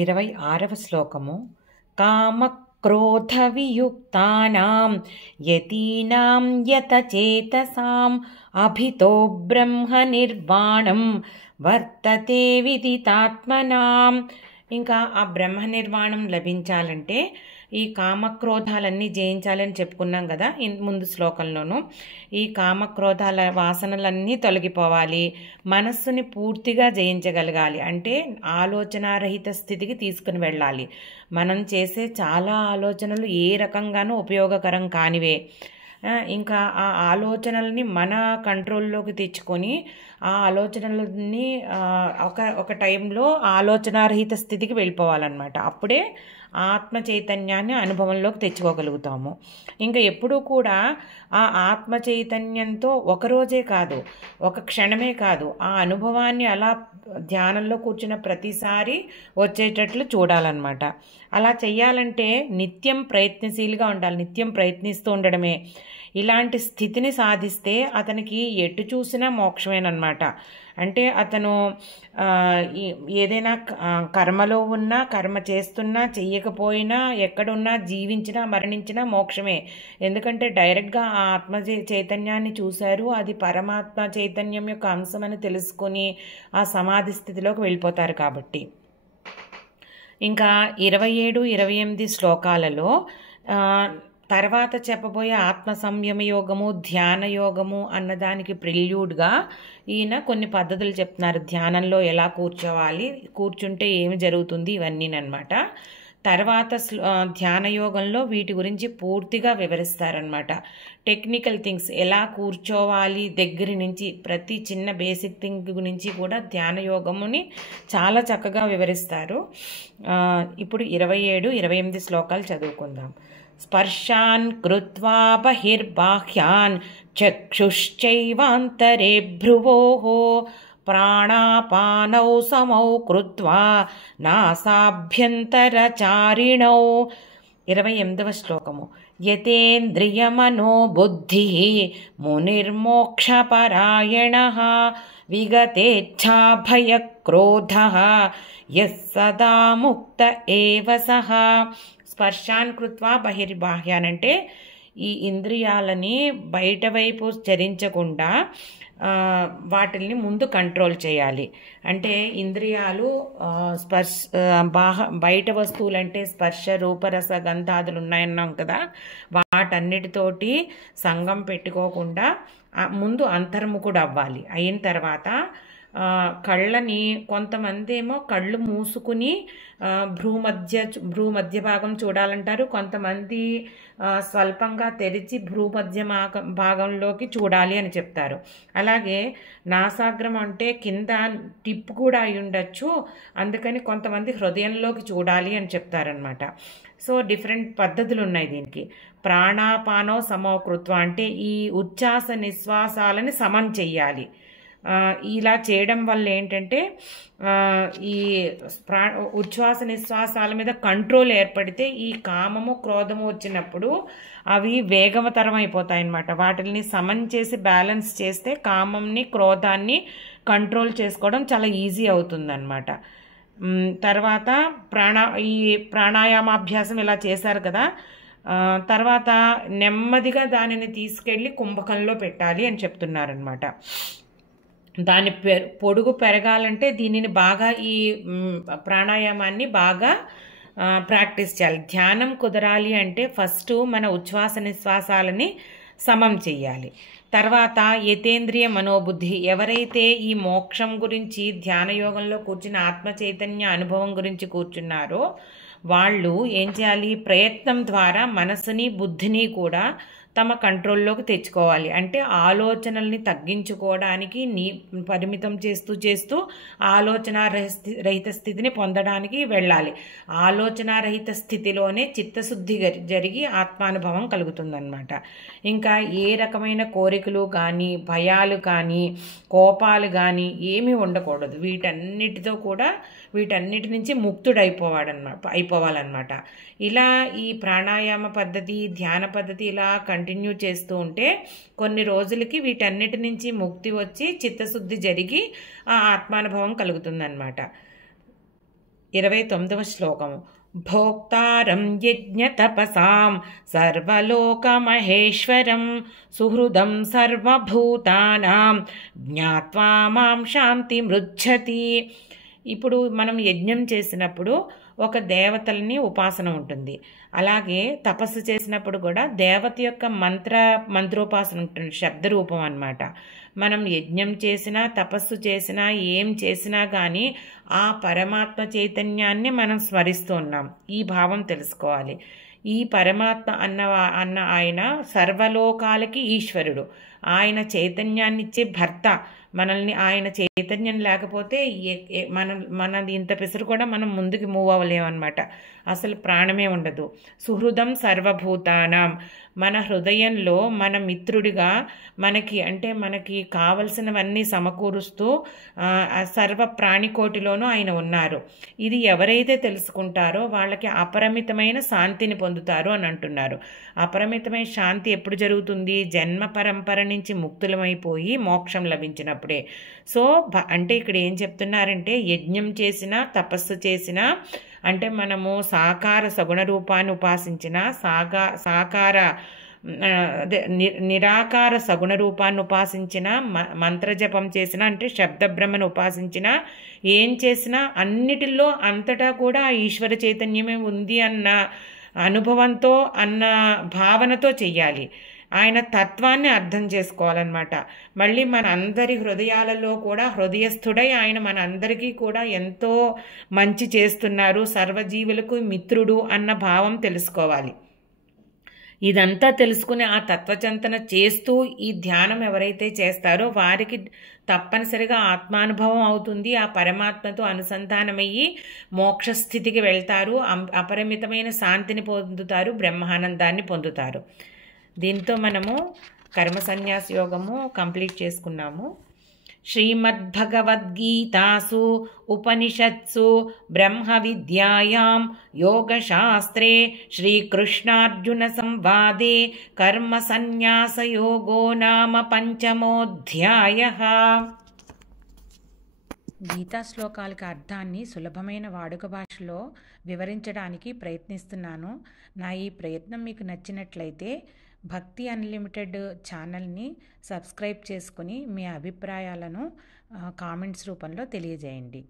26వ శ్లోకము. కామక్రోధవియుక్తానాం యతీనాం యతచేతసాం అభితో బ్రహ్మ నిర్వాణం వర్తతే విదితాత్మనాం. ఇంకా ఆ బ్రహ్మ నిర్వాణం లభించాలంటే ఈ కామక్రోధాలన్నీ జయించాలని చెప్పుకున్నాం కదా ముందు శ్లోకంలోనూ. ఈ కామక్రోధాల వాసనలన్నీ తొలగిపోవాలి, మనస్సుని పూర్తిగా జయించగలగాలి, అంటే ఆలోచనారహిత స్థితికి తీసుకుని వెళ్ళాలి. మనం చేసే చాలా ఆలోచనలు ఏ రకంగానూ ఉపయోగకరం కానివే. ఇంకా ఆ ఆలోచనల్ని మన కంట్రోల్లోకి తెచ్చుకొని ఆ ఆలోచనలని ఒక టైంలో ఆలోచనారహిత స్థితికి వెళ్ళిపోవాలన్నమాట. అప్పుడే ఆత్మ చైతన్యాన్ని అనుభవంలోకి తెచ్చుకోగలుగుతాము. ఇంకా ఎప్పుడూ కూడా ఆ ఆత్మ చైతన్యంతో ఒకరోజే కాదు, ఒక క్షణమే కాదు, ఆ అనుభవాన్ని అలా ధ్యానంలో కూర్చున్న ప్రతిసారి వచ్చేటట్లు చూడాలన్నమాట. అలా చెయ్యాలంటే నిత్యం ప్రయత్నశీలిగా ఉండాలి, నిత్యం ప్రయత్నిస్తూ ఉండడమే. ఇలాంటి స్థితిని సాధిస్తే అతనికి ఎటు చూసినా మోక్షమేనమాట. అంటే అతను ఏదైనా కర్మలో ఉన్నా, కర్మ చేస్తున్నా, చెయ్యకపోయినా, ఎక్కడున్నా, జీవించినా మరణించినా మోక్షమే. ఎందుకంటే డైరెక్ట్గా ఆ ఆత్మ చైతన్యాన్ని చూశారు, అది పరమాత్మ చైతన్యం యొక్క అంశమని తెలుసుకొని ఆ సమాధి స్థితిలోకి వెళ్ళిపోతారు కాబట్టి. ఇంకా 27, 28 శ్లోకాలలో తర్వాత చెప్పబోయే ఆత్మ సంయమ యోగము, ధ్యాన యోగము అన్నదానికి ప్రిల్యూడ్గా ఈయన కొన్ని పద్ధతులు చెప్తున్నారు. ధ్యానంలో ఎలా కూర్చోవాలి, కూర్చుంటే ఏమి జరుగుతుంది, ఇవన్నీనమాట. తర్వాత ధ్యాన యోగంలో వీటి గురించి పూర్తిగా వివరిస్తారనమాట. టెక్నికల్ థింగ్స్ ఎలా కూర్చోవాలి దగ్గర నుంచి ప్రతి చిన్న బేసిక్ థింగ్ గురించి కూడా ధ్యాన యోగముని చాలా చక్కగా వివరిస్తారు. ఇప్పుడు 27, 28 శ్లోకాలు చదువుకుందాం. స్పర్శాన్ కృత్వా బహిర్బాహ్యాన్ చక్షుశ్చైవాంతరే భ్రువోః ప్రాణాపానౌ సమౌ కృత్వా నాసాభ్యంతరచారిణౌ. 28వ శ్లోకము. యతేంద్రియమనో బుద్ధి మునిర్మోక్షపరాయణః విగతేచ్ఛాభయక్రోధః యః సదా ముక్త ఏవ సః. స్పర్శాన్ కృత్వా బహిర్బాహ్యాన్ అంటే ఈ ఇంద్రియాలని బయట వైపు చరించకుండా వాటిల్ని ముందు కంట్రోల్ చేయాలి. అంటే ఇంద్రియాలు బయట వస్తువులు అంటే స్పర్శ, రూపరస, గంధాదులు ఉన్నాయన్నాం కదా, వాటన్నిటితోటి సంగం పెట్టుకోకుండా ముందు అంతర్ముఖుడు అవ్వాలి. అయిన తర్వాత కళ్ళని కొంతమంది ఏమో కళ్ళు మూసుకుని భ్రూమధ్య భాగం చూడాలంటారు, కొంతమంది స్వల్పంగా తెరిచి భ్రూమధ్య భాగంలోకి చూడాలి అని చెప్తారు. అలాగే నాసాగ్రం అంటే కింద టిప్ కూడా అయి ఉండొచ్చు, అందుకని కొంతమంది హృదయంలోకి చూడాలి అని చెప్తారనమాట. సో డిఫరెంట్ పద్ధతులు ఉన్నాయి దీనికి. ప్రాణాపానో సమకృత్వ అంటే ఈ ఉచ్ఛ్వాస నిశ్వాసాలని సమం చెయ్యాలి. ఇలా చేయడం వల్ల ఏంటంటే ఈ ఉచ్ఛ్వాస నిశ్వాసాల మీద కంట్రోల్ ఏర్పడితే ఈ కామము, క్రోధము వచ్చినప్పుడు అవి వేగవతరం అయిపోతాయి అన్నమాట. వాటిని సమం చేసి బ్యాలెన్స్ చేస్తే కామంని, క్రోధాన్ని కంట్రోల్ చేసుకోవడం చాలా ఈజీ అవుతుందన్నమాట. తర్వాత ఈ ప్రాణాయామాభ్యాసం ఇలా చేశారు కదా, తర్వాత నెమ్మదిగా దానిని తీసుకెళ్ళి కుంభకంలో పెట్టాలి అని చెప్తున్నారనమాట. దాని పొడుగు పెరగాలంటే దీనిని బాగా ఈ ప్రాణాయామాన్ని బాగా ప్రాక్టీస్ చేయాలి. ధ్యానం కుదరాలి అంటే ఫస్ట్ మన ఉచ్ఛ్వాస నిశ్వాసాలని సమం చెయ్యాలి. తర్వాత యతేంద్రియ మనోబుద్ధి, ఎవరైతే ఈ మోక్షం గురించి ధ్యాన యోగంలో కూర్చుని ఆత్మ చైతన్య అనుభవం గురించి కూర్చున్నారో వాళ్ళు ఏం చేయాలి, ప్రయత్నం ద్వారా మనసుని, బుద్ధిని కూడా తమ కంట్రోల్లోకి తెచ్చుకోవాలి. అంటే ఆలోచనల్ని తగ్గించుకోవడానికి పరిమితం చేస్తూ ఆలోచన రహిత స్థితిని పొందడానికి వెళ్ళాలి. ఆలోచనారహిత స్థితిలోనే చిత్తశుద్ధి జరిగి ఆత్మానుభవం కలుగుతుందన్నమాట. ఇంకా ఏ రకమైన కోరికలు కానీ, భయాలు కానీ, కోపాలు కానీ ఏమీ ఉండకూడదు. వీటన్నిటి నుంచి అయిపోవాలన్నమాట. ఇలా ఈ ప్రాణాయామ పద్ధతి, ధ్యాన పద్ధతి ఇలా కంటిన్యూ చేస్తూ ఉంటే కొన్ని రోజులకి వీటన్నిటి నుంచి ముక్తి వచ్చి చిత్తశుద్ధి జరిగి ఆ ఆత్మానుభవం కలుగుతుందన్నమాట. 29వ శ్లోకము. భోక్తారం యజ్ఞతపసాం సర్వలోకమహేశ్వరం సుహృదం సర్వభూతానాం జ్ఞాత్వా మాం శాంతి మృచ్చతి. ఇప్పుడు మనం యజ్ఞం చేసినప్పుడు ఒక దేవతల్ని ఉపాసన ఉంటుంది. అలాగే తపస్సు చేసినప్పుడు కూడా దేవత యొక్క మంత్రోపాసన ఉంటుంది, శబ్దరూపం అన్నమాట. మనం యజ్ఞం చేసినా తపస్సు చేసినా ఏం చేసినా కానీ ఆ పరమాత్మ చైతన్యాన్ని మనం స్మరిస్తూ ఉన్నాం. ఈ భావం తెలుసుకోవాలి. ఈ పరమాత్మ అన్న ఆయన సర్వలోకాలకి ఈశ్వరుడు. ఆయన చైతన్యాన్ని ఇచ్చే భర్త. మనల్ని ఆయన చైతన్యం లేకపోతే మనది ఇంత పెసరు కూడా మనం ముందుకు మూవ్ అవ్వలేమన్నమాట. అసలు ప్రాణమే ఉండదు. సుహృదం సర్వభూతానాం, మన హృదయంలో మన మిత్రుడిగా మనకి కావలసినవన్నీ సమకూరుస్తూ సర్వ ప్రాణికోటిలోనూ ఆయన ఉన్నారు. ఇది ఎవరైతే తెలుసుకుంటారో వాళ్ళకి అపరిమితమైన శాంతిని పొందుతారు అని అంటున్నారు. అపరిమితమైన శాంతి ఎప్పుడు జరుగుతుంది? జన్మ పరంపర నుంచి ముక్తులమైపోయి మోక్షం లభించినప్పుడే. సో అంటే ఇక్కడ ఏం చెప్తున్నారంటే, యజ్ఞం చేసినా తపస్సు చేసినా, అంటే మనము సాకార సగుణ రూపాన్ని ఉపాసించిన, నిరాకార సగుణ రూపాన్ని ఉపాసించిన, మంత్రజపం చేసిన, అంటే శబ్దబ్రహ్మను ఉపాసించిన, ఏం చేసినా అన్నిటిలో అంతటా కూడా ఈశ్వర చైతన్యమే ఉంది అన్న అనుభవంతో, అన్న భావనతో చెయ్యాలి. ఆయన తత్వాన్ని అర్థం చేసుకోవాలన్నమాట. మళ్ళీ మన అందరి హృదయాలలో కూడా హృదయస్థుడై ఆయన మన అందరికీ కూడా ఎంతో మంచి చేస్తున్నారు, సర్వజీవులకు మిత్రుడు అన్న భావం తెలుసుకోవాలి. ఇదంతా తెలుసుకుని ఆ తత్వచింతన చేస్తూ ఈ ధ్యానం ఎవరైతే చేస్తారో వారికి తప్పనిసరిగా ఆత్మానుభవం అవుతుంది. ఆ పరమాత్మతో అనుసంధానమయ్యి మోక్షస్థితికి వెళ్తారు, అపరిమితమైన శాంతిని పొందుతారు, బ్రహ్మానందాన్ని పొందుతారు. దీంతో మనము కర్మ సన్యాస యోగము కంప్లీట్ చేసుకున్నాము. శ్రీమద్భగవద్గీతాసు ఉపనిషత్సు బ్రహ్మ విద్యాయాం యోగశాస్త్రే శ్రీకృష్ణార్జున సంవాదే కర్మ సన్యాస యోగో నామ పంచమోధ్యాయః. గీతా శ్లోకాలకు అర్థాన్ని సులభమైన వాడుక భాషలో వివరించడానికి ప్రయత్నిస్తున్నాను. నా ఈ ప్రయత్నం మీకు నచ్చినట్లయితే భక్తి అన్లిమిటెడ్ ఛానల్ని సబ్స్క్రైబ్ చేసుకుని మీ అభిప్రాయాలను కామెంట్స్ రూపంలో తెలియజేయండి.